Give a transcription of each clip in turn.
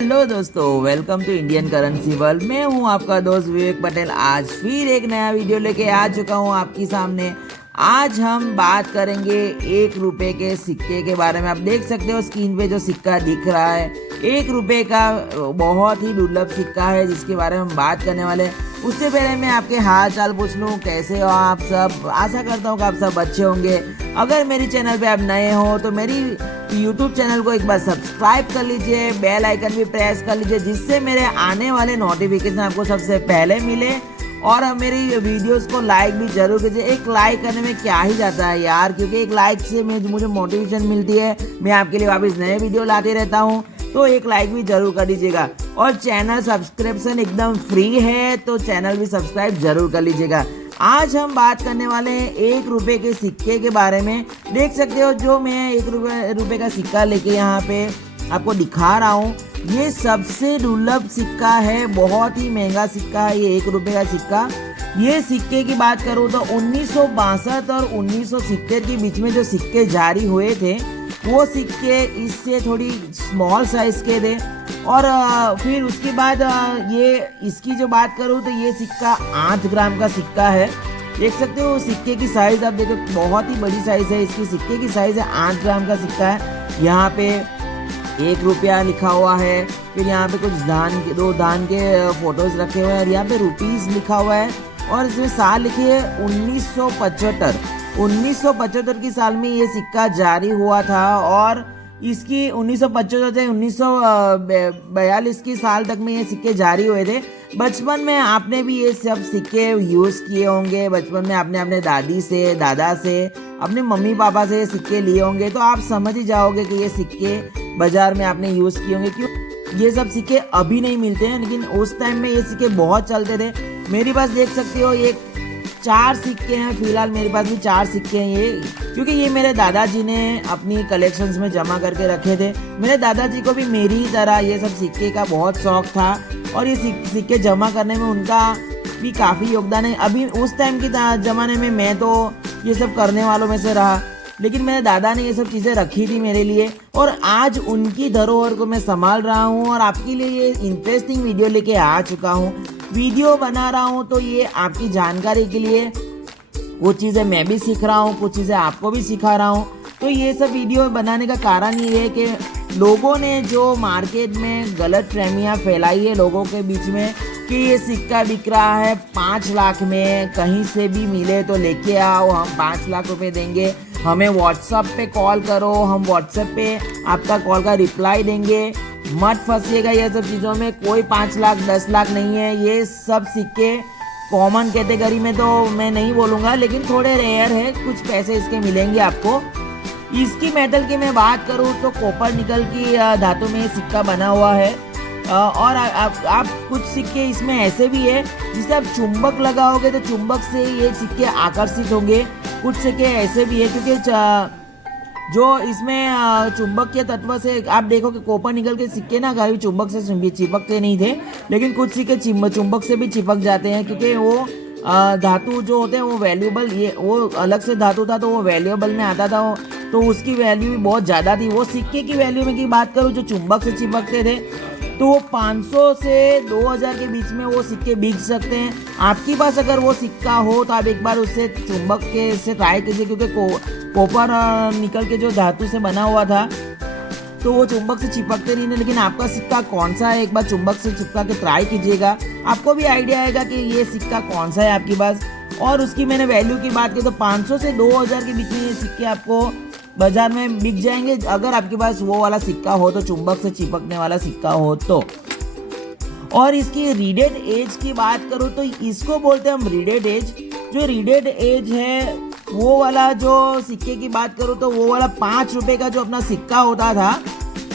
Hello दोस्तों, welcome to Indian currency world. मैं हूं आपका दोस्त विवेक पटेल। आज फिर एक नया वीडियो लेके आ चुका हूं आपके सामने। आज हम बात करेंगे 1 रुपए के सिक्के के बारे में। आप देख सकते हो स्क्रीन पे जो सिक्का दिख रहा है, 1 रुपए का बहुत ही दुर्लभ सिक्का है जिसके बारे में हम बात करने वाले हैं। उससे पहले मैं आपके हाल चाल पूछ लूँ, कैसे हो आप सब। आशा करता हूँ कि आप सब अच्छे होंगे। अगर मेरी चैनल पे आप नए हो तो मेरी यूट्यूब चैनल को एक बार सब्सक्राइब कर लीजिए, बेल आइकन भी प्रेस कर लीजिए, जिससे मेरे आने वाले नोटिफिकेशन आपको सबसे पहले मिले। और मेरी वीडियोस को लाइक भी जरूर कीजिए। एक लाइक करने में क्या ही जाता है यार, क्योंकि एक लाइक से मुझे मोटिवेशन मिलती है। मैं आपके लिए वापस नए वीडियो लाते रहता हूँ, तो एक लाइक भी जरूर कर दीजिएगा। और चैनल सब्सक्रिप्शन एकदम फ्री है, तो चैनल भी सब्सक्राइब जरूर कर लीजिएगा। आज हम बात करने वाले हैं 1 रुपए के सिक्के के बारे में। देख सकते हो जो मैं 1 रुपए का सिक्का लेके यहाँ पे आपको दिखा रहा हूँ, ये सबसे दुर्लभ सिक्का है। बहुत ही महंगा सिक्का है ये 1 रुपए का सिक्का। ये सिक्के की बात करूँ तो 1962 और 1970 के बीच में जो सिक्के जारी हुए थे, वो सिक्के इससे थोड़ी स्मॉल साइज के थे। और फिर उसके बाद ये इसकी जो बात करूँ तो ये सिक्का 8 ग्राम का सिक्का है। देख सकते हो सिक्के की साइज, आप देखो बहुत ही बड़ी साइज है इसकी। सिक्के की साइज है 8 ग्राम का सिक्का है। यहाँ पे 1 रुपया लिखा हुआ है, फिर यहाँ पे कुछ दो दान के फोटोज रखे हुए हैं, और यहाँ पे रुपीज लिखा हुआ है। और इसमें साल लिखी है 1975। 1975 की साल में ये सिक्का जारी हुआ था। और इसकी 1975 से 1942 की साल तक में ये सिक्के जारी हुए थे। बचपन में आपने भी ये सब सिक्के यूज़ किए होंगे। बचपन में आपने अपने दादी से, दादा से, अपने मम्मी पापा से ये सिक्के लिए होंगे, तो आप समझ ही जाओगे कि ये सिक्के बाजार में आपने यूज़ किए होंगे। क्यों ये सब सिक्के अभी नहीं मिलते हैं, लेकिन उस टाइम में ये सिक्के बहुत चलते थे। मेरे पास देख सकते हो ये 4 सिक्के हैं। फिलहाल मेरे पास भी 4 सिक्के हैं ये, क्योंकि ये मेरे दादाजी ने अपनी कलेक्शंस में जमा करके रखे थे। मेरे दादाजी को भी मेरी तरह ये सब सिक्के का बहुत शौक था, और ये सिक्के जमा करने में उनका भी काफ़ी योगदान है। अभी उस टाइम के ज़माने में मैं तो ये सब करने वालों में से रहा, लेकिन मेरे दादा ने ये सब चीज़ें रखी थी मेरे लिए, और आज उनकी धरोहर को मैं संभाल रहा हूँ और आपके लिए ये इंटरेस्टिंग वीडियो लेके आ चुका हूँ। वीडियो बना रहा हूँ तो ये आपकी जानकारी के लिए। कुछ चीज़ें मैं भी सीख रहा हूँ, कुछ चीज़ें आपको भी सिखा रहा हूँ। तो ये सब वीडियो बनाने का कारण ये है कि लोगों ने जो मार्केट में गलत फहमियाँ फैलाई है लोगों के बीच में, कि ये सिक्का बिक रहा है 5 लाख में, कहीं से भी मिले तो लेके आओ, हम 5 लाख रुपए देंगे, हमें व्हाट्सएप पे कॉल करो, हम व्हाट्सएप पे आपका कॉल का रिप्लाई देंगे। मत फंसिएगा ये सब चीज़ों में। कोई 5 लाख 10 लाख नहीं है। ये सब सिक्के कॉमन कैटेगरी में तो मैं नहीं बोलूँगा, लेकिन थोड़े रेयर है। कुछ पैसे इसके मिलेंगे आपको। इसकी मेटल की मैं बात करूँ तो कॉपर निकल की धातु में सिक्का बना हुआ है। और आप कुछ सिक्के इसमें ऐसे भी है जिसे आप चुंबक लगाओगे तो चुंबक से ये सिक्के आकर्षित होंगे। कुछ सिक्के ऐसे भी है क्योंकि जो इसमें चुंबक के तत्व से आप देखो कि कॉपर निकल के सिक्के ना कभी चुंबक से चिपकते नहीं थे, लेकिन कुछ सिक्के चुंबक से भी चिपक जाते हैं, क्योंकि वो धातु जो होते हैं वो वैल्यूएबल, ये वो अलग से धातु था तो वो वैल्यूएबल में आता था, तो उसकी वैल्यू भी बहुत ज़्यादा थी। वो सिक्के की वैल्यू में की बात करूँ जो चुंबक से चिपकते थे, तो वो 500 से 2000 के बीच में वो सिक्के बिक सकते हैं। आपके पास अगर वो सिक्का हो तो आप एक बार उससे चुंबक के से ट्राई कीजिए, क्योंकि कॉपर निकल के जो धातु से बना हुआ था तो वो चुंबक से चिपकते नहीं है। लेकिन आपका सिक्का कौन सा है, एक बार चुंबक से चिपका के ट्राई कीजिएगा, आपको भी आइडिया आएगा कि ये सिक्का कौन सा है आपके पास। और उसकी मैंने वैल्यू की बात की तो 500 से 2000 के बीच में ये सिक्के आपको बाजार में बिक जाएंगे, अगर आपके पास वो वाला सिक्का हो, तो चुंबक से चिपकने वाला सिक्का हो तो। और इसकी रीडेड एज की बात करूँ तो इसको बोलते हैं हम रीडेड एज। जो रीडेड एज है वो वाला, जो सिक्के की बात करूँ तो वो वाला 5 रुपए का जो अपना सिक्का होता था,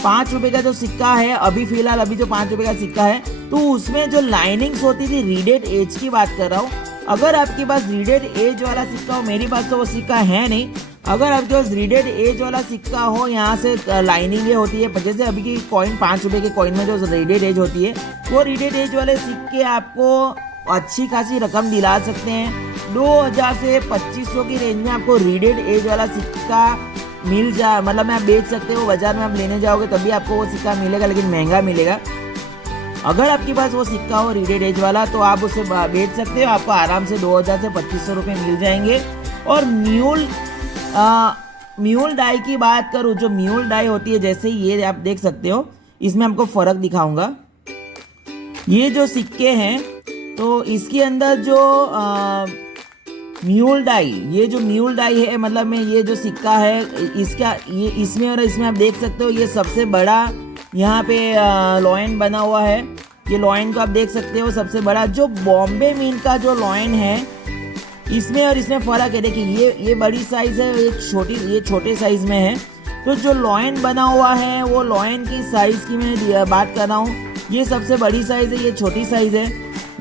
5 रुपए का जो सिक्का है अभी फिलहाल, अभी जो 5 रुपए का सिक्का है, तो उसमें जो लाइनिंग्स होती थी, रीडेड एज की बात कर रहा हूँ। अगर आपके पास रीडेड एज वाला सिक्का हो, मेरे पास तो वो सिक्का है नहीं, अगर आपके पास रीडेड एज वाला सिक्का हो, यहाँ से लाइनिंग होती है, जैसे अभी की कॉइन 5 रुपए के कॉइन में जो रीडेड एज होती है, वो रीडेड एज वाले सिक्के आपको अच्छी खासी रकम दिला सकते हैं। 2000 से 2500 की रेंज में आपको रीडेड एज वाला सिक्का मिल जा मतलब में आप बेच सकते हो, बाजार में आप लेने जाओगे तभी आपको वो सिक्का मिलेगा, लेकिन महंगा मिलेगा। अगर आपके पास वो सिक्का हो रीडेड एज वाला तो आप उसे बेच सकते हो, आपको आराम से 2000 से 2500 रुपये मिल जाएंगे। और म्यूल डाई की बात करूँ, जो म्यूल डाई होती है, जैसे ये आप देख सकते हो, इसमें आपको फ़र्क दिखाऊंगा। ये जो सिक्के हैं तो इसके अंदर जो म्यूल डाई, ये जो म्यूल डाई है मतलब में ये जो सिक्का है इसका, ये इसमें और इसमें आप देख सकते हो ये सबसे बड़ा यहाँ पे लॉयन बना हुआ है। ये लॉयन को आप देख सकते हो सबसे बड़ा। जो बॉम्बे मिंट का जो लॉयन है इसमें और इसमें फ़र्क है। देखिए ये बड़ी साइज़ है, ये छोटे साइज़ में है। तो जो लॉयन बना हुआ है वो लॉयन की साइज़ की मैं बात कर रहा हूँ। ये सबसे बड़ी साइज़ है, ये छोटी साइज़ है,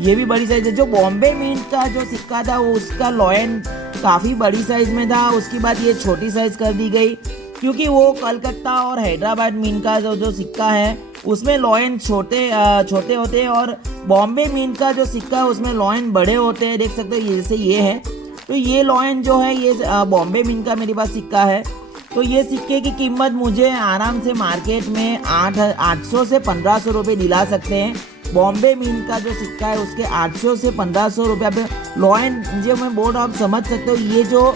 ये भी बड़ी साइज़ है। जो बॉम्बे मिंट का जो सिक्का था वो उसका लॉयन काफ़ी बड़ी साइज़ में था, उसके बाद ये छोटी साइज़ कर दी गई क्योंकि वो कलकत्ता और हैदराबाद मिंट का जो सिक्का है उसमें लॉयन छोटे होते हैं और बॉम्बे मिंट का जो सिक्का है उसमें लॉयन बड़े होते हैं। देख सकते हो जैसे ये है, तो ये लॉयन जो है ये बॉम्बे मिंट का मेरे पास सिक्का है। तो ये सिक्के की कीमत मुझे आराम से मार्केट में 800 से 1500 रुपये दिला सकते हैं। बॉम्बे मिंट का जो सिक्का है उसके 800 से 1500 रुपये पे लॉयन, जो मैं बोल रहा हूँ आप समझ सकते हो। ये जो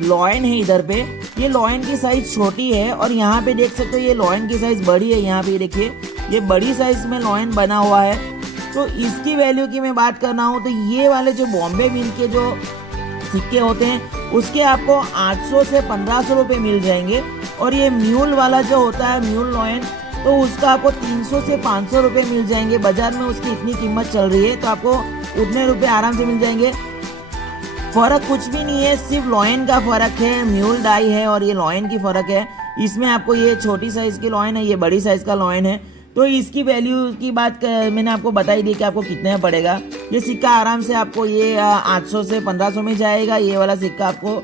लॉयन है इधर पे, ये लॉयन की साइज़ छोटी है और यहाँ पे देख सकते हो ये लॉयन की साइज़ बड़ी है। यहाँ पे देखिए ये बड़ी साइज़ में लॉयन बना हुआ है। तो इसकी वैल्यू की मैं बात कर रहा हूँ तो ये वाले जो बॉम्बे मिंट के जो सिक्के होते हैं उसके आपको 800 से 1500 रुपये मिल जाएंगे। और ये म्यूल वाला जो होता है म्यूल लॉयन, तो उसका आपको 300 से 500 रुपये मिल जाएंगे। बाजार में उसकी इतनी कीमत चल रही है तो आपको उतने रुपये आराम से मिल जाएंगे। फ़र्क कुछ भी नहीं है, सिर्फ लॉयन का फ़र्क है। म्यूल डाई है और ये लॉयन की फ़र्क है। इसमें आपको ये छोटी साइज़ की लॉयन है, ये बड़ी साइज़ का लॉयन है। तो इसकी वैल्यू की बात मैंने आपको बताई दी कि आपको कितने में पड़ेगा। ये सिक्का आराम से आपको ये 800 से 1500 में जाएगा। ये वाला सिक्का आपको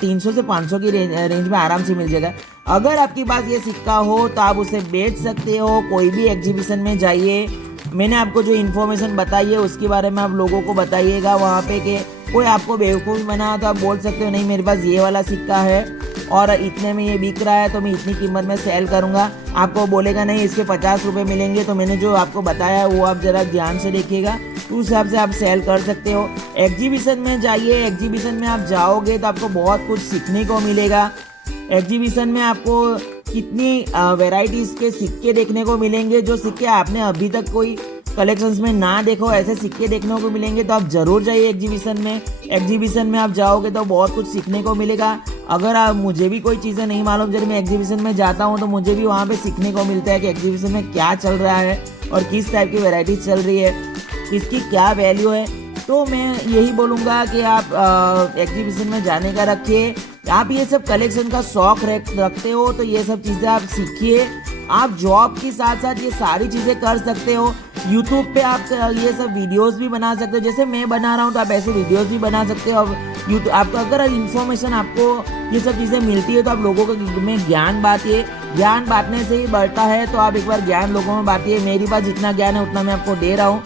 300 से 500 की रेंज में आराम से मिल जाएगा। अगर आपके पास ये सिक्का हो तो आप उसे बेच सकते हो, कोई भी एग्जीबिशन में जाइए। मैंने आपको जो इन्फॉर्मेशन बताई है उसके बारे में आप लोगों को बताइएगा वहाँ पे कि कोई आपको बेवकूफ़ बना तो आप बोल सकते हो नहीं मेरे पास ये वाला सिक्का है और इतने में ये बिक रहा है तो मैं इतनी कीमत में सेल करूँगा। आपको बोलेगा नहीं इसके 50 रुपये मिलेंगे। तो मैंने जो आपको बताया है वो आप ज़रा ध्यान से देखिएगा, उस हिसाब से आप सेल कर सकते हो। एग्जीबिशन में जाइए, एग्जीबिशन में आप जाओगे तो आपको बहुत कुछ सीखने को मिलेगा। एग्जीबिशन में आपको कितनी वैरायटीज़ के सिक्के देखने को मिलेंगे, जो सिक्के आपने अभी तक कोई कलेक्शंस में ना देखो ऐसे सिक्के देखने को मिलेंगे। तो आप ज़रूर जाइए एग्जीबिशन में। एग्जीबिशन में आप जाओगे तो बहुत कुछ सीखने को मिलेगा। अगर आप मुझे भी कोई चीज़ें नहीं मालूम, जब मैं एग्जीबिशन में जाता हूँ तो मुझे भी वहाँ पे सीखने को मिलता है कि एग्जीबिशन में क्या चल रहा है और किस टाइप की वैरायटीज चल रही है, किसकी क्या वैल्यू है। तो मैं यही बोलूँगा कि आप एग्जीबिशन में जाने का रखिए। आप ये सब कलेक्शन का शौक रखते हो तो ये सब चीज़ें आप सीखिए। आप जॉब के साथ साथ ये सारी चीज़ें कर सकते हो। यूट्यूब पे आप ये सब वीडियोस भी बना सकते हो, जैसे मैं बना रहा हूँ तो आप ऐसे वीडियोस भी बना सकते हो। यूट्यूब आपको अगर इन्फॉर्मेशन आपको ये सब चीज़ें मिलती है तो आप लोगों को में ज्ञान बांटिए। ज्ञान बांटने से ही बढ़ता है, तो आप एक बार ज्ञान लोगों में बांटिए। मेरी पास जितना ज्ञान है उतना मैं आपको दे रहा हूँ।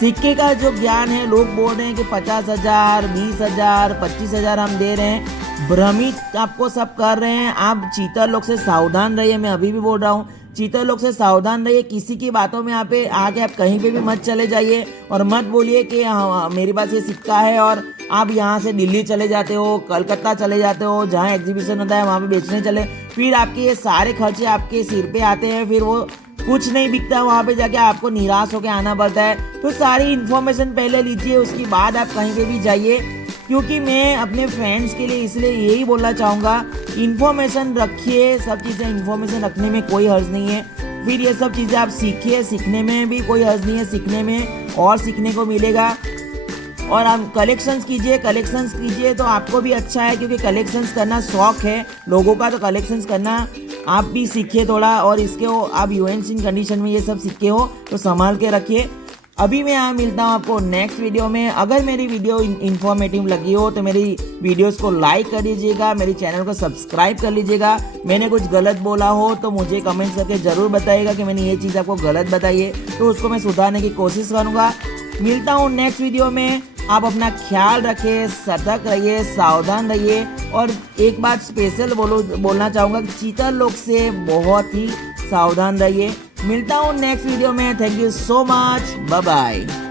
सिक्के का जो ज्ञान है, लोग बोल रहे हैं कि 50,000, 20,000, 25,000 हम दे रहे हैं, भ्रमित आपको सब कर रहे हैं। आप चीटर लोग से सावधान रहिए। मैं अभी भी बोल रहा हूँ, चीटर लोग से सावधान रहिए। किसी की बातों में आप आके आप कहीं पे भी मत चले जाइए और मत बोलिए कि हाँ मेरे पास ये सिक्का है और आप यहाँ से दिल्ली चले जाते हो, कलकत्ता चले जाते हो, जहाँ एग्जीबिशन होता है वहाँ पे बेचने चले। फिर आपके ये सारे खर्चे आपके सिर पे आते हैं, फिर वो कुछ नहीं बिकता, वहाँ पे जाके आपको निराश होकर आना पड़ता है। तो सारी इन्फॉर्मेशन पहले लीजिए, उसके बाद आप कहीं पे भी जाइए। क्योंकि मैं अपने फ्रेंड्स के लिए इसलिए यही बोलना चाहूँगा, इन्फॉर्मेशन रखिए। सब चीज़ें इन्फॉर्मेशन रखने में कोई हर्ज नहीं है। फिर ये सब चीज़ें आप सीखिए, सीखने में भी कोई हर्ज नहीं है, सीखने में और सीखने को मिलेगा। और आप कलेक्शंस कीजिए तो आपको भी अच्छा है, क्योंकि कलेक्शंस करना शौक है लोगों का, तो कलेक्शंस करना आप भी सीखिए थोड़ा। और इसके हो आप यूएनसी कंडीशन में ये सब सीखे हो तो संभाल के रखिए। अभी मैं यहाँ मिलता हूँ आपको नेक्स्ट वीडियो में। अगर मेरी वीडियो इन्फॉर्मेटिव लगी हो तो मेरी वीडियोस को लाइक कर दीजिएगा, मेरे चैनल को सब्सक्राइब कर लीजिएगा। मैंने कुछ गलत बोला हो तो मुझे कमेंट करके ज़रूर बताइएगा कि मैंने ये चीज़ आपको गलत बताई है, तो उसको मैं सुधारने की कोशिश करूँगा। मिलता हूँ नेक्स्ट वीडियो में। आप अपना ख्याल रखिए, सतर्क रहिए, सावधान रहिए। और एक बात स्पेशल बोलना चाहूँगा कि चीता लोग से बहुत ही सावधान रहिए। मिलता हूँ नेक्स्ट वीडियो में। Thank you so much, bye bye.